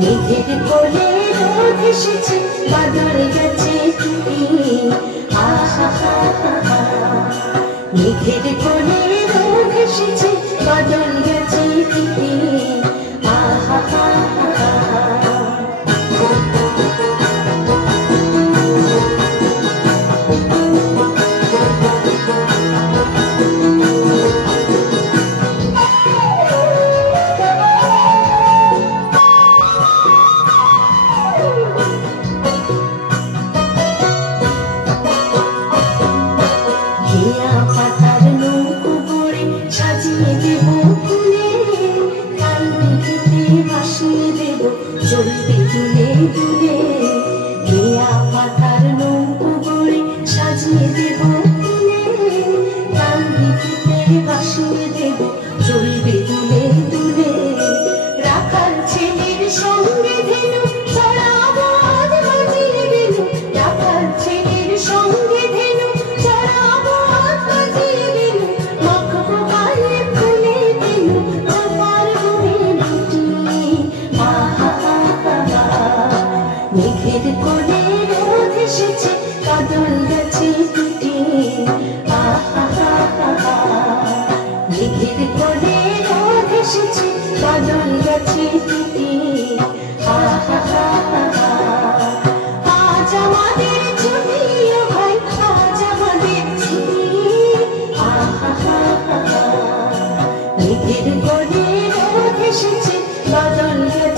মেঘের কোলে রোদ এসেছে, বাদল গেছে টুটি। আহা হা হা হা, মেঘের কোলে রোদ এসেছে, বাদল গেছে টুটি। আহা হা হা হা। ঘিয়া পাতার নৌকো গড়ে সাজিয়ে দেব ফুলে, কাল মেঘেতে ভাসিয়ে দেব চলবে দুলে দুলে। ঘিয়া পাতার নৌকো গড়ে সাজিয়ে দেব ফুলে, কাল মেঘেতে ভাসিয়ে দেব চলবে দুলে দুলে। রাখাল ছেলের সঙ্গে ধেনু চড়াবো আজ বাজিয়ে দেনু, রাখাল ছেলের সঙ্গে ধেনু চড়াবো আজ বাজিয়ে দেনু। মাখবো গায়ে ফুলে দেনু চাপার বনে বুটি। আহা হা হা হা, মেঘের কোলে রোদ এসেছে, বাদল গেছে টুটি। আহা হা হা হা, মেঘের কোলে রোদ এসেছে, বাদল গেছে টুটি। আহা হা হা হা, আজ আমাদের ছুটি ও ভাই, আজ আমাদের ছুটি। আহা হা হা হা, মেঘের কোলে রোদ এসেছে, বাদল গেছে